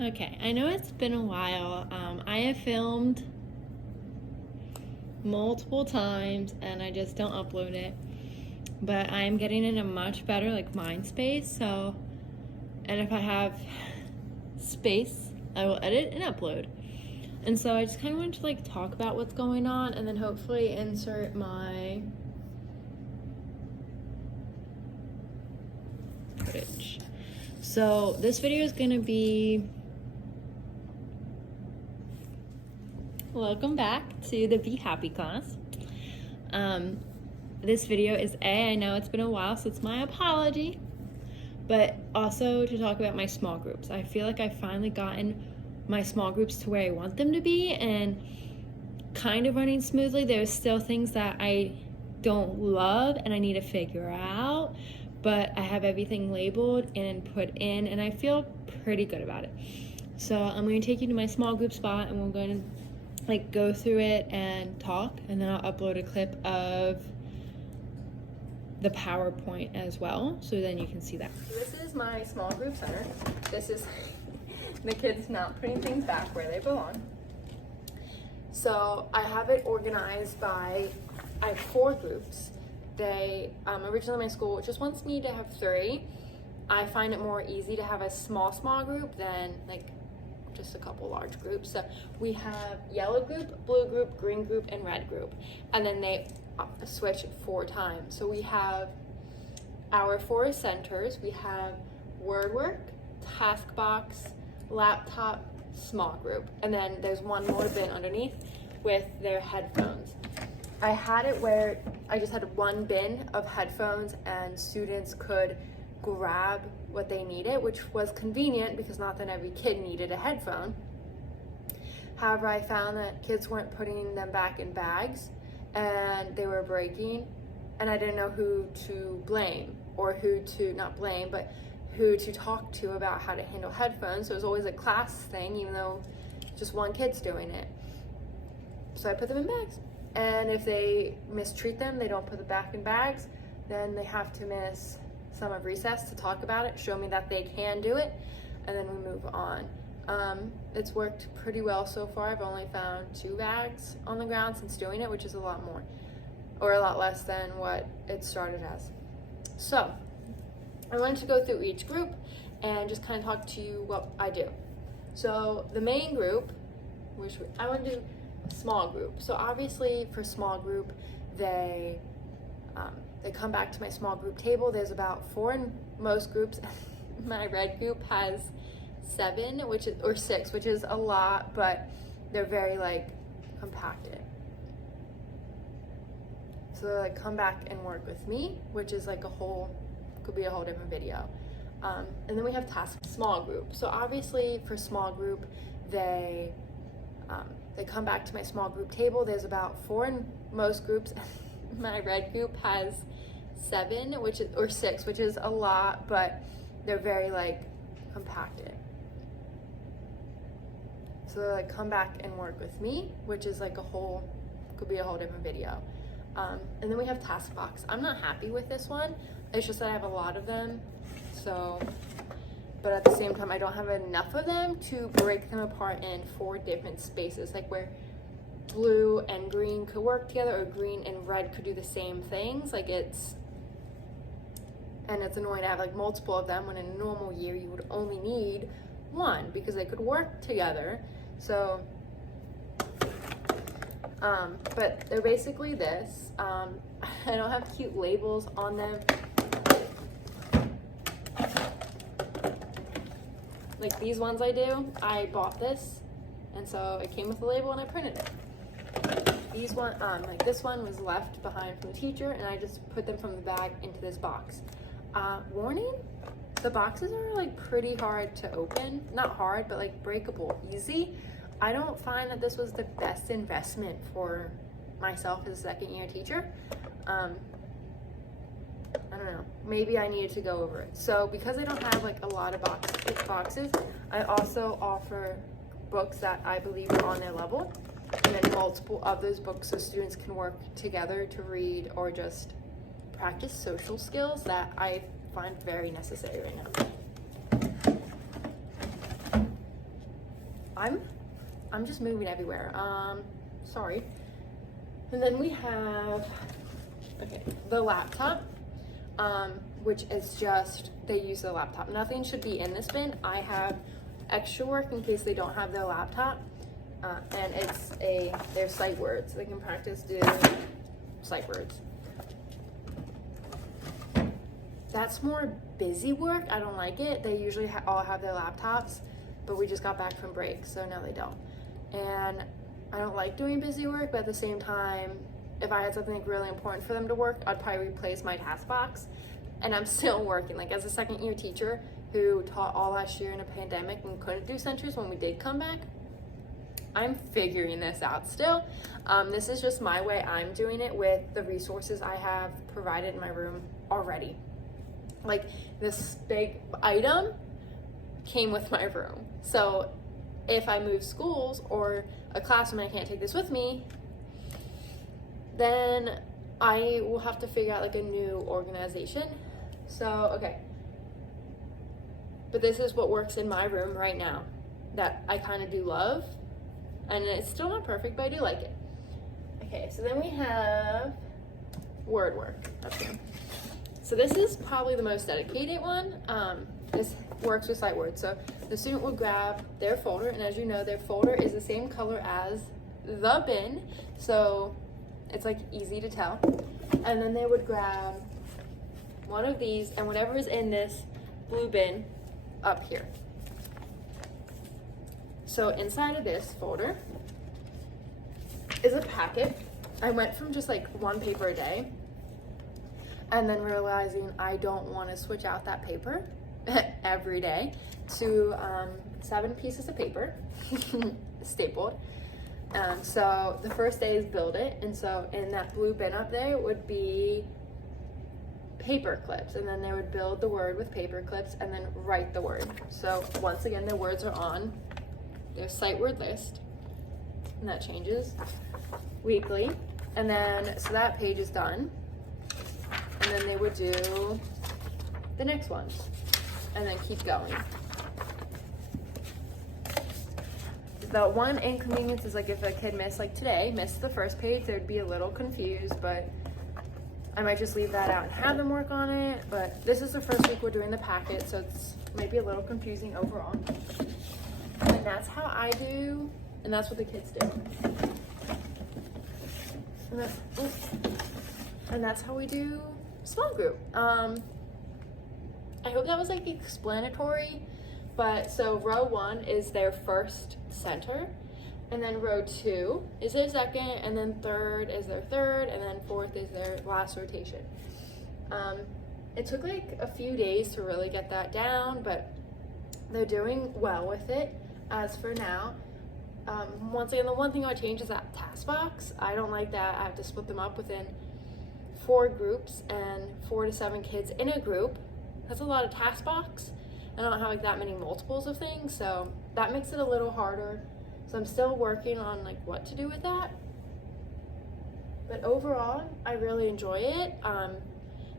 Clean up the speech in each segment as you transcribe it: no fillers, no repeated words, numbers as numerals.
Okay, I know it's been a while. I have filmed multiple times and I just don't upload it. But I'm getting in a much better mind space, and if I have space, I will edit and upload. And so I just kind of wanted to talk about what's going on and then hopefully insert my footage. So this video is going to be welcome back to the Be Happy class. This video is I know it's been a while, so it's my apology, but also to talk about my small groups. I feel like I've finally gotten my small groups to where I want them to be and kind of running smoothly. There's still things that I don't love and I need to figure out, but I have everything labeled and put in and I feel pretty good about it. So I'm going to take you to my small group spot and we're going to go through it and talk, and then I'll upload a clip of the PowerPoint as well, so then you can see that. This is my small group center. This is the kids not putting things back where they belong. So I have it organized by, I have 4 groups. They, originally my school just wants me to have 3. I find it more easy to have a small group than just a couple large groups. So we have yellow group, blue group, green group, and red group. And then they switch 4 times. So we have our 4 centers. We have word work, task box, laptop, small group. And then there's one more bin underneath with their headphones. I had it where I just had one bin of headphones and students could grab what they needed, which was convenient because not that every kid needed a headphone. However, I found that kids weren't putting them back in bags and they were breaking, and I didn't know who to blame or who to not blame, but who to talk to about how to handle headphones. So it was always a class thing, even though just one kid's doing it. So I put them in bags, and if they mistreat them, they don't put them back in bags, then they have to miss some of recess to talk about it, show me that they can do it, and then we move on. It's worked pretty well so far. I've only found 2 bags on the ground since doing it, which is a lot more, or a lot less than what it started as. So I wanted to go through each group and just kind of talk to you what I do. So the main group, which I want to do small group. So obviously for small group, they come back to my small group table. There's about 4 in most groups. My red group has 7, or 6, which is a lot, but they're very compacted. So they come back and work with me, which is could be a whole different video. And then we have task small group. So obviously for small group, they come back to my small group table. There's about 4 in most groups. My red group has 7, or 6, which is a lot, but they're very compacted. So they come back and work with me, which is could be a whole different video. And then we have task box. I'm not happy with this one. It's just that I have a lot of them. So, but at the same time, I don't have enough of them to break them apart in 4 different spaces, where blue and green could work together, or green and red could do the same things. It's annoying to have multiple of them when in a normal year you would only need 1 because they could work together. So, but they're basically this. I don't have cute labels on them. These ones I do, I bought this, and so it came with a label and I printed it. These one, this one was left behind from the teacher, and I just put them from the bag into this box. Warning, the boxes are pretty hard to open. Not hard, but breakable, easy. I don't find that this was the best investment for myself as a 2nd year teacher. I don't know, maybe I needed to go over it. So because I don't have a lot of boxes, I also offer books that I believe are on their level, and then multiple of those books so students can work together to read or just practice social skills that I find very necessary right now. I'm just moving everywhere. Sorry. And then we have, okay, the laptop, which is just, they use the laptop. Nothing should be in this bin. I have extra work in case they don't have their laptop. And they're sight words. They can practice do sight words. That's more busy work. I don't like it. They usually all have their laptops, but we just got back from break, so no, they don't. And I don't like doing busy work, but at the same time, if I had something like really important for them to work, I'd probably replace my task box. And I'm still working. Like, as a second year teacher who taught all last year in a pandemic and couldn't do centers when we did come back, I'm figuring this out still. This is just my way I'm doing it with the resources I have provided in my room already. Like, this big item came with my room. So if I move schools or a classroom and I can't take this with me, then I will have to figure out like a new organization. So, okay. But this is what works in my room right now that I kind of do love. And it's still not perfect, but I do like it. Okay, so then we have word work up here. So this is probably the most dedicated one. This works with sight words. So the student would grab their folder, and as you know, their folder is the same color as the bin, so it's like easy to tell. And then they would grab one of these and whatever is in this blue bin up here. So inside of this folder is a packet. I went from just like one paper a day and then realizing I don't want to switch out that paper every day to 7 pieces of paper stapled. So the first day is build it, and so in that blue bin up there would be paper clips, and then they would build the word with paper clips and then write the word. So once again, the words are on their sight word list, and that changes weekly. And then so that page is done, and then they would do the next ones and then keep going. The one inconvenience is like if a kid missed, like today, missed the first page, they'd be a little confused, but I might just leave that out and have them work on it. But this is the first week we're doing the packet, so it's maybe a little confusing overall. And that's how I do, and that's what the kids do. And that's how we do small group. I hope that was like explanatory. But so row 1 is their first center, and then row 2 is their second, and then third is their third, and then fourth is their last rotation. It took like a few days to really get that down, but they're doing well with it as for now. Once again, the one thing I would change is that task box. I don't like that. I have to split them up within 4 groups and 4 to 7 kids in a group. That's a lot of task box. I don't have like that many multiples of things, so that makes it a little harder. So I'm still working on like what to do with that. But overall, I really enjoy it.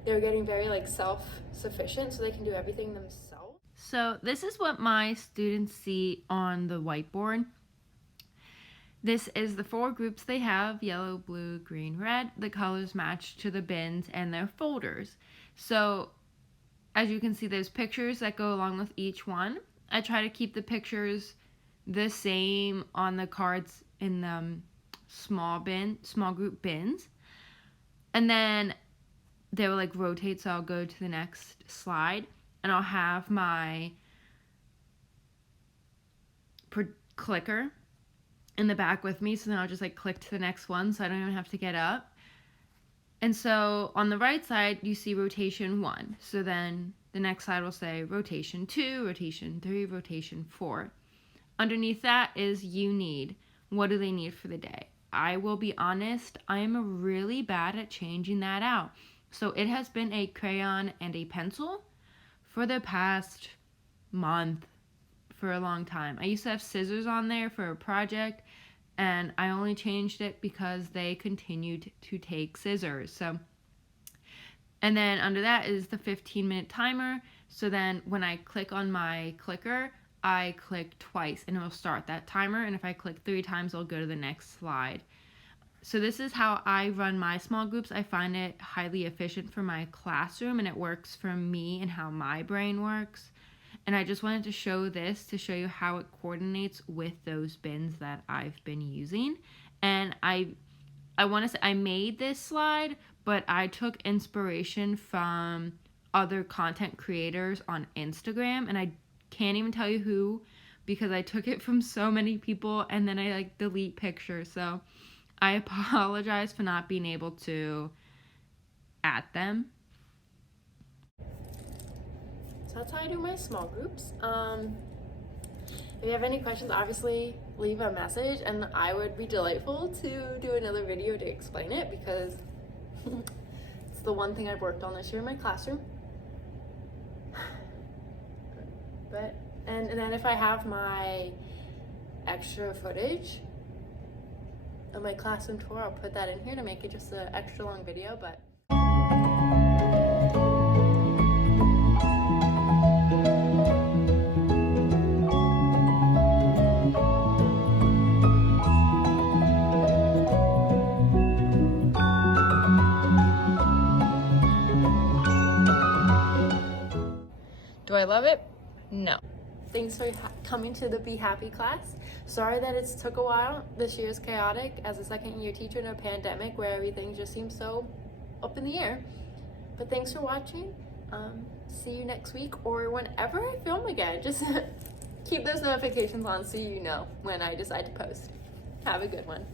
They're getting very like self-sufficient, so they can do everything themselves. So this is what my students see on the whiteboard. This is the 4 groups they have: yellow, blue, green, red. The colors match to the bins and their folders. So as you can see, there's pictures that go along with each one. I try to keep the pictures the same on the cards in the small group bins. And then they will like rotate, so I'll go to the next slide and I'll have my clicker in the back with me, so then I'll just like click to the next one, so I don't even have to get up. And so on the right side, you see rotation 1. So then the next slide will say rotation 2, rotation 3, rotation 4. Underneath that is you need. What do they need for the day? I will be honest, I am really bad at changing that out. So it has been a crayon and a pencil for the past month, for a long time. I used to have scissors on there for a project, and I only changed it because they continued to take scissors. So, and then under that is the 15-minute timer. So then when I click on my clicker, I click twice and it will start that timer. And if I click 3 times, I'll go to the next slide. So this is how I run my small groups. I find it highly efficient for my classroom, and it works for me and how my brain works. And I just wanted to show this to show you how it coordinates with those bins that I've been using. And I want to say I made this slide, but I took inspiration from other content creators on Instagram, and I can't even tell you who because I took it from so many people and then I like delete pictures. So I apologize for not being able to add them. So that's how I do my small groups. If you have any questions, obviously leave a message, and I would be delightful to do another video to explain it, because it's the one thing I've worked on this year in my classroom. But and then if I have my extra footage of my classroom tour, I'll put that in here to make it just an extra long video. But do I love it? No. Thanks for coming to the Be Happy class. Sorry that it's took a while. This year is chaotic as a second year teacher in a pandemic where everything just seems so up in the air. But thanks for watching. See you next week or whenever I film again. Just keep those notifications on so you know when I decide to post. Have a good one.